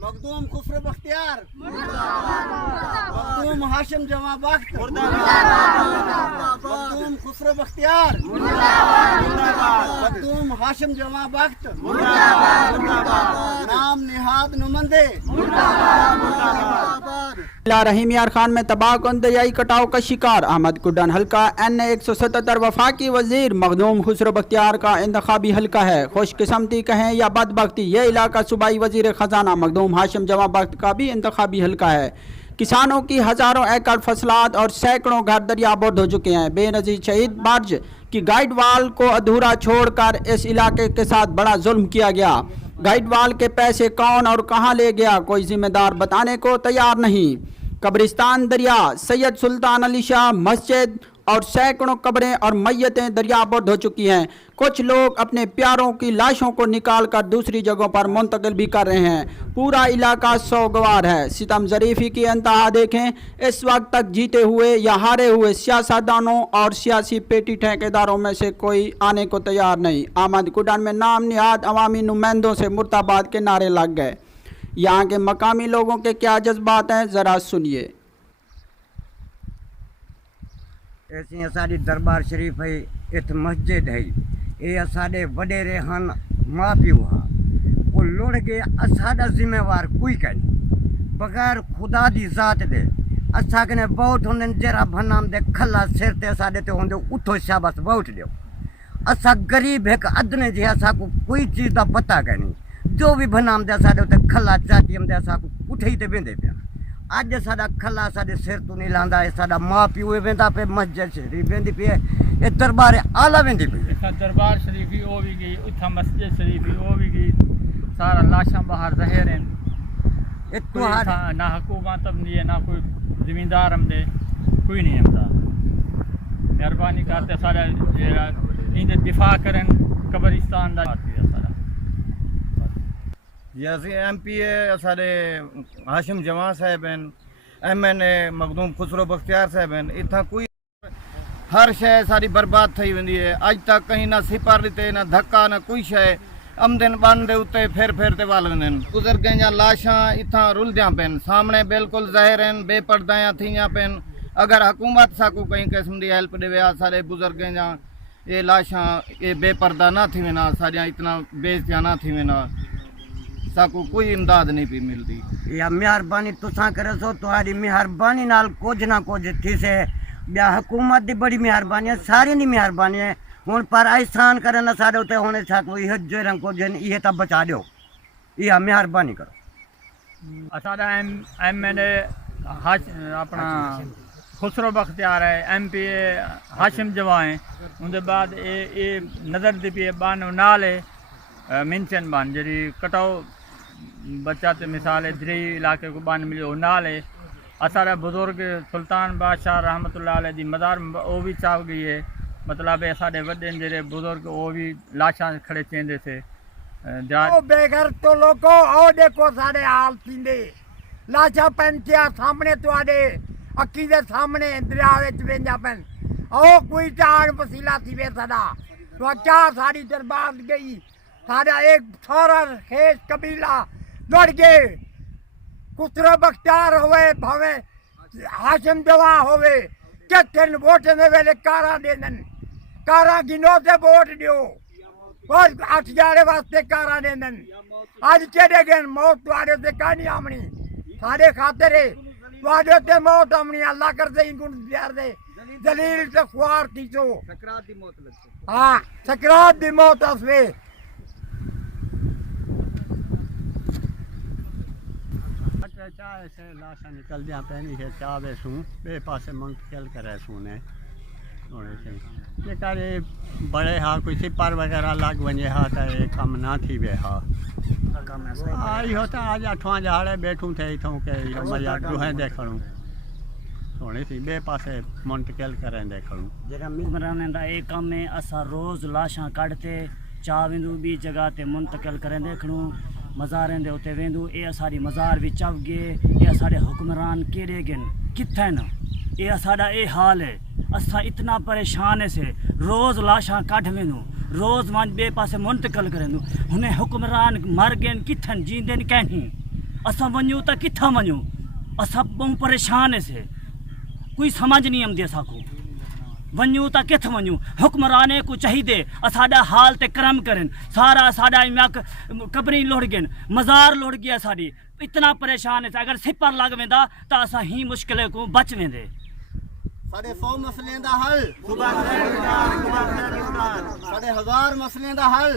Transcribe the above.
मखदूम खुसरो बख्तियार मखदूम हाशिम जमा बख्त मखदूम खुसरो बख्तियार मखदूम हाशिम जमा बख्त नाम निहाद नुमंदे रहीम यार खान में तबाहकुन दरियाई कटाव का शिकार अहमद कुडन हल्का NA 177 वफाकी वजीर मखदूम खुसरो बख्तियार का इंतखाबी हल्का है। खुशकिस्मती कहें या बदबख्ती, यह इलाका सूबाई वजीर ख़जाना मखदूम हाशिम जमा बख्त का भी इंतखाबी हल्का है। किसानों की हज़ारों एकड़ फसलात और सैकड़ों घर दरियाबुर्द हो चुके हैं। बेनज़ीर शहीद बर्ज की गाइड वाल को अधूरा छोड़कर इस इलाके के साथ बड़ा जुल्म किया गया। गाइड वाल के पैसे कौन और कहां ले गया, कोई जिम्मेदार बताने को तैयार नहीं। कब्रिस्तान दरिया, सैयद सुल्तान अली शाह मस्जिद और सैकड़ों कब्रें और मैयतें दरियाबुर्द हो चुकी हैं। कुछ लोग अपने प्यारों की लाशों को निकाल कर दूसरी जगहों पर मुंतकिल भी कर रहे हैं। पूरा इलाका सोगवार है। सितम ज़रीफ़ी की इंतहा देखें। इस वक्त तक जीते हुए या हारे हुए सियासतदानों और सियासी पेटी ठेकेदारों में से कोई आने को तैयार नहीं। अहमद कुडन में नाम निहाद अवामी नुमाइंदों से मुर्दाबाद के नारे लग गए। यहाँ के मकामी लोगों के क्या जज्बात हैं, ज़रा सुनिए। ऐसी असाड़ी दरबार शरीफ है, इत मस्जिद है, ये असाड़े वडेरे हन माँ प्यो हाँ वो लुढ़ गए। असाड़ा जिम्मेवार कोई कहीं बगैर खुदा दी जात दे असा कने वोट होंदे जरा भनाम दे खला सिर ते असाड़े ते होंदे उठो शाबाश वोट दियो। असा गरीब एक अदने जे असा को कोई चीज़ का पता कहीं जो भी भनाम दे असाड़े उते खला चाटियम दे असा को उठे ही ते वेंदे पिया। अज साडा खला साडे सिर तो नहीं लांदा है। साडा माँ प्यो वेंदा पे मस्जिद शरीफ वेंदी पे, ये दरबार आला वेंदी पे। दरबार शरीफ ही ओ भी गई, उथा मस्जिद शरीफ ही ओ भी गई। सारा लाशा बाहर ज़हर हैं। ना हुकूमत हमदी है, ना कोई जिम्मेदार हमदे, कोई नहीं हमदा। मेहरबानी करते सारा इंदे दिफा करें कब्रिस्तान दा। जैसे MPA साढ़े हाशिम जमा साहब हैं, MNA मखदूम खुसरो बख्तियार साहब हैं। इतना कोई हर शय सारी बर्बाद थी वेंदी है। अज तक कहीं ना सिपर दिते, ना धक्का, ना कोई शय आमदन बन दे उत्ते फिर ते वाल वेंदे। बुजुर्गों जा लाशा इतना रुलदियां पेन, सामने बिल्कुल ज़ाहिर हैं, बेपर्दायां थियां पेन। अगर हुकूमत साकू कहीं किस्म की हेल्प देवे, सारे बुजुर्गों जा ये लाशा ये बेपर्दा ना थी वेना, सारिया इतना बेइज्जतियां ना थी वेना, साकू कोई इमदाद नहीं पी मिलती। या मेहरबानी तुसा करे सो, तुम्हारी मेहरबानी नाल कुछ ना कुछ थी से। या हुकूमत की बड़ी मेहरबानी है, सारी दी मेहरबानी है। हुण पर एहसान करे ना सारे उत्ते होने साकू इह जो रंग को जन इह तब बचा दियो, इह मेहरबानी करो। असाडा MNA अपना खुसरो बख्तियार है, MPA हाशिम जवा है। उनके बाद ये नज़र दी पी बन नाले मिंचन बन जी कटाओ बच्चा तो मिसाल है द्री इलाके को बन मिले नाल है। असारा बुजुर्ग सुल्तान बादशाह रहमतुल्लाह अलैह दी मज़ार वो भी चाव गई है। मतलब है साढ़े वड्डे जेरे बुजुर्ग वो भी लाशा खड़े चेंदे से बेघर तो लोगों ओ देखो सारे हाल थींदे लाशा पंचिया सामने तुआडे अक्की दे सामने दरिया विच वेंदा पन। ओ कोई चाण वसीला थी वे साडा तो चार सारी दरबार गई। सारा एक सारा खेस कबीला दौड़ गए। खुसरो बख्तियार होवे भावे हाशिम जवा होवे कितन वोट दे वेले कारा देन, कारा गिनो ते वोट दियो और 8 जाड़े वास्ते कारा देन। आज चढ़े गए मौत तुआडे ते कानी आमनी, सारे खातिर तुआडे ते मौत आमनी। अल्लाह कर दे गुण प्यार दे जलील ते ख्वार थी सो सकरात दी मौत लग। हां सकरात दी मौत असवे चाहे से लाशा निकल दिया पैनी है चावे सू बे पासे मुंतकिल करे सूने करे बड़े हा कोई सिपर वगैरह लग वजे हा तो ये कम ना थी वे हा आई होता आज 8वां झाड़े बैठूं थे इथों के मजा दुहें देखणू सोने थी बे पासे मुंतकिल करें देखणू। जरा हुक्मरान दा एक काम में असा रोज लाशा कढ़ते चा वेंदू बी जगह ते मुंतकिल करें देखणू। मज़ारें दे उते वेंदू ए असाड़ी मज़ार भी चव गए। ए असाड़े हुक्मरान केड़े गन किथे न ए असाड़ा ए हाल है। असा इतना परेशान है से रोज़ लाशा कढ़ वेंदू, रोज़ मान बे पासे मुंतकिल करें। हुने हुक्मरान मर गए किथन जींदे कहीं असा वञूं त किथां वञूं असां बहु परेशान से कोई समझ नहीं आंदी असा को वञूं त किथ वञूं हुक्मराने को चाहिए असाडा हाल ते करम करन सारा साडा कबरी लुढ़ गन मज़ार लुढ़ गया साडी इतना परेशान है अगर सिपर लग वेंदा त असां ही मुश्किल को बच वेंदे साढ़े 100 मसले दा हल साढ़े 1000 मसले दा हल